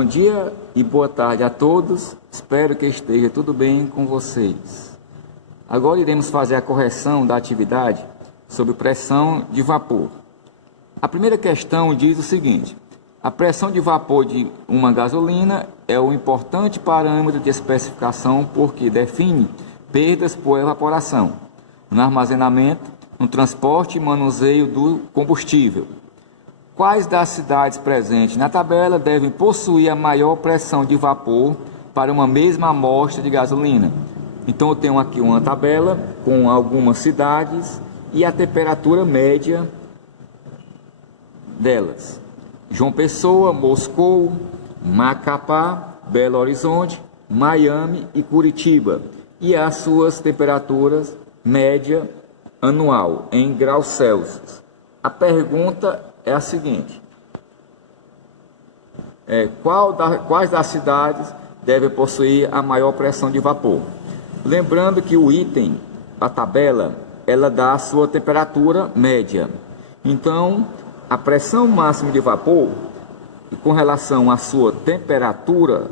Bom dia e boa tarde a todos, espero que esteja tudo bem com vocês. Agora iremos fazer a correção da atividade sobre pressão de vapor. A primeira questão diz o seguinte: a pressão de vapor de uma gasolina é um importante parâmetro de especificação porque define perdas por evaporação, no armazenamento, no transporte e manuseio do combustível. Quais das cidades presentes na tabela devem possuir a maior pressão de vapor para uma mesma amostra de gasolina? Então eu tenho aqui uma tabela com algumas cidades e a temperatura média delas: João Pessoa, Moscou, Macapá, Belo Horizonte, Miami e Curitiba, e as suas temperaturas média anual em graus Celsius. A pergunta é a seguinte: quais das cidades devem possuir a maior pressão de vapor? Lembrando que o item, a tabela, ela dá a sua temperatura média. Então, a pressão máxima de vapor, com relação à sua temperatura,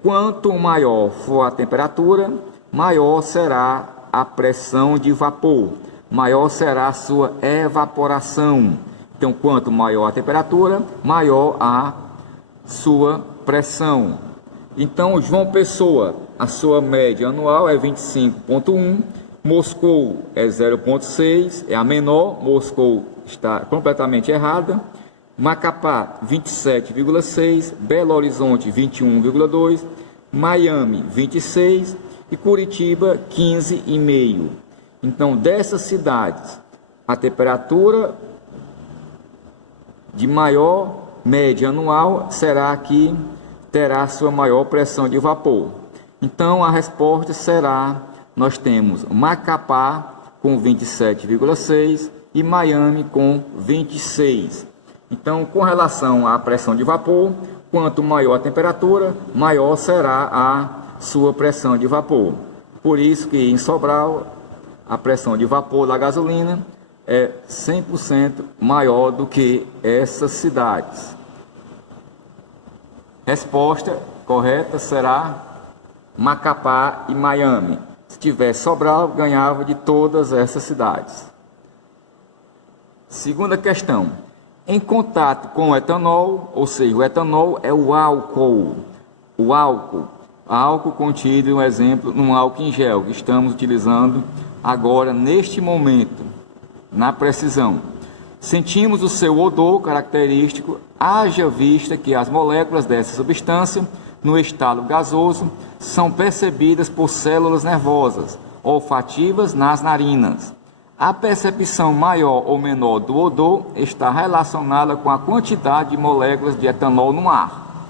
quanto maior for a temperatura, maior será a pressão de vapor, maior será a sua evaporação. Então, quanto maior a temperatura, maior a sua pressão. Então, João Pessoa, a sua média anual é 25,1, Moscou é 0,6, é a menor, Moscou está completamente errada. Macapá, 27,6, Belo Horizonte, 21,2, Miami, 26 e Curitiba, 15,5. Então, dessas cidades, a temperatura de maior média anual será que terá sua maior pressão de vapor. Então, a resposta será: nós temos Macapá com 27,6 e Miami com 26. Então, com relação à pressão de vapor, quanto maior a temperatura, maior será a sua pressão de vapor. Por isso que em Sobral, a pressão de vapor da gasolina é 100% maior do que essas cidades. Resposta correta será Macapá e Miami. Se tivesse Sobral, ganhava de todas essas cidades. Segunda questão: em contato com o etanol, ou seja, o etanol é o álcool. O álcool contido, um exemplo, num álcool em gel que estamos utilizando agora, neste momento, na precisão. Sentimos o seu odor característico, haja vista que as moléculas dessa substância, no estado gasoso, são percebidas por células nervosas olfativas nas narinas. A percepção maior ou menor do odor está relacionada com a quantidade de moléculas de etanol no ar,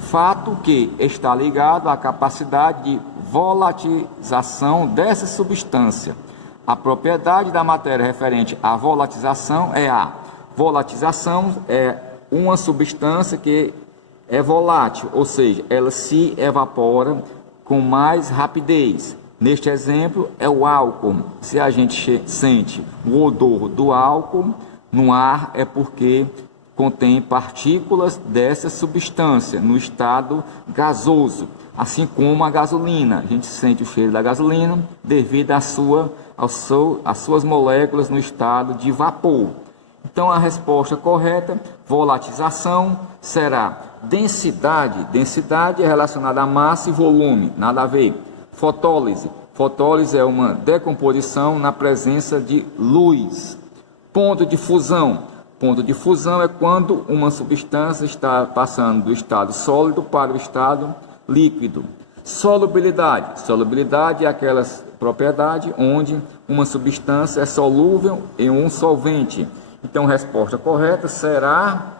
fato que está ligado à capacidade de volatilização dessa substância. A propriedade da matéria referente à volatilização é uma substância que é volátil, ou seja, ela se evapora com mais rapidez. Neste exemplo, é o álcool. Se a gente sente o odor do álcool no ar, é porque contém partículas dessa substância no estado gasoso, assim como a gasolina. A gente sente o cheiro da gasolina devido às suas moléculas no estado de vapor. Então, a resposta correta, volatilização, será densidade. Densidade é relacionada a massa e volume, nada a ver. Fotólise. Fotólise é uma decomposição na presença de luz. Ponto de fusão. Ponto de fusão é quando uma substância está passando do estado sólido para o estado líquido. Solubilidade. Solubilidade é aquela propriedade onde uma substância é solúvel em um solvente. Então, a resposta correta será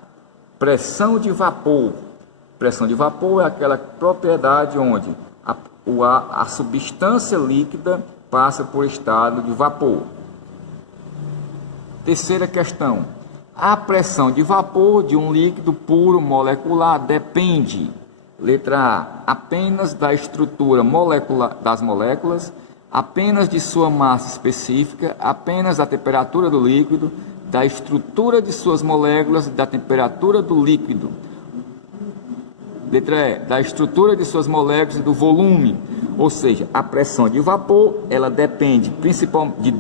pressão de vapor. Pressão de vapor é aquela propriedade onde a substância líquida passa por estado de vapor. Terceira questão: a pressão de vapor de um líquido puro molecular depende, letra A, apenas da estrutura molecular das moléculas, apenas de sua massa específica, apenas da temperatura do líquido, da estrutura de suas moléculas e da temperatura do líquido. Letra E, da estrutura de suas moléculas e do volume. Ou seja, a pressão de vapor, ela depende principalmente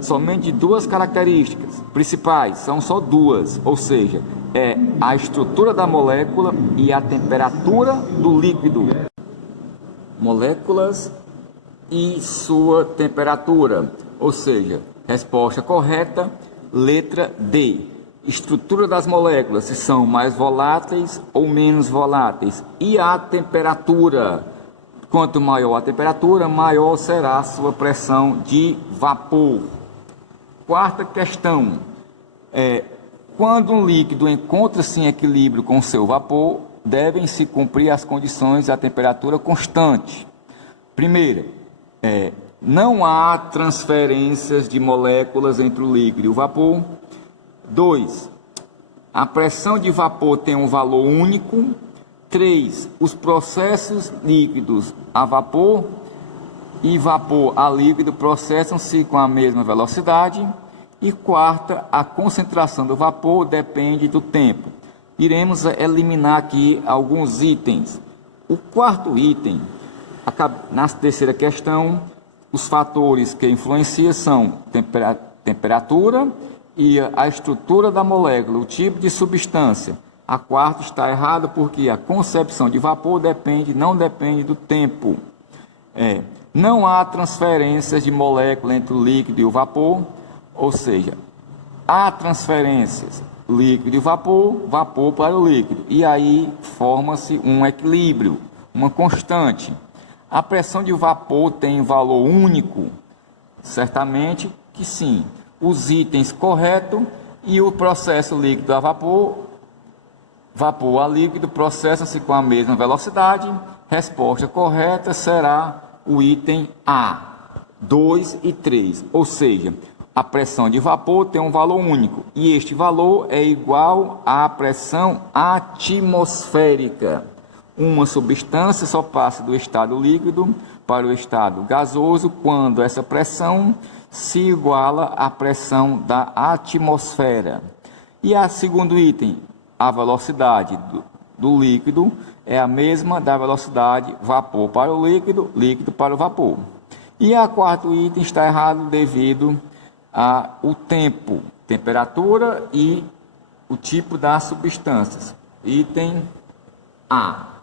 somente de duas características principais, são só duas, ou seja, é a estrutura da molécula e a temperatura do líquido. Moléculas e sua temperatura, ou seja, resposta correta, letra D. Estrutura das moléculas, se são mais voláteis ou menos voláteis, e a temperatura. Quanto maior a temperatura, maior será a sua pressão de vapor. Quarta questão, quando um líquido encontra-se em equilíbrio com seu vapor, devem-se cumprir as condições da temperatura constante. Primeira, não há transferências de moléculas entre o líquido e o vapor. 2. A pressão de vapor tem um valor único. 3. Os processos líquidos a vapor e vapor a líquido processam-se com a mesma velocidade. E quarta, a concentração do vapor depende do tempo. Iremos eliminar aqui alguns itens. O quarto item, na terceira questão, os fatores que influenciam são temperatura e a estrutura da molécula, o tipo de substância. A quarta está errada porque a concepção de vapor não depende do tempo. Não há transferências de molécula entre o líquido e o vapor, ou seja, há transferências líquido e vapor, vapor para o líquido, e aí forma-se um equilíbrio, uma constante. A pressão de vapor tem valor único? Certamente que sim. Os itens corretos e o processo líquido a vapor, vapor a líquido, processam-se com a mesma velocidade. Resposta correta será o item A, 2 e 3, ou seja, a pressão de vapor tem um valor único, e este valor é igual à pressão atmosférica. Uma substância só passa do estado líquido para o estado gasoso quando essa pressão se iguala à pressão da atmosfera. E a segundo item, a velocidade do líquido é a mesma da velocidade vapor para o líquido, líquido para o vapor. E a quarto item está errado devido ao tempo, temperatura e o tipo das substâncias. Item A.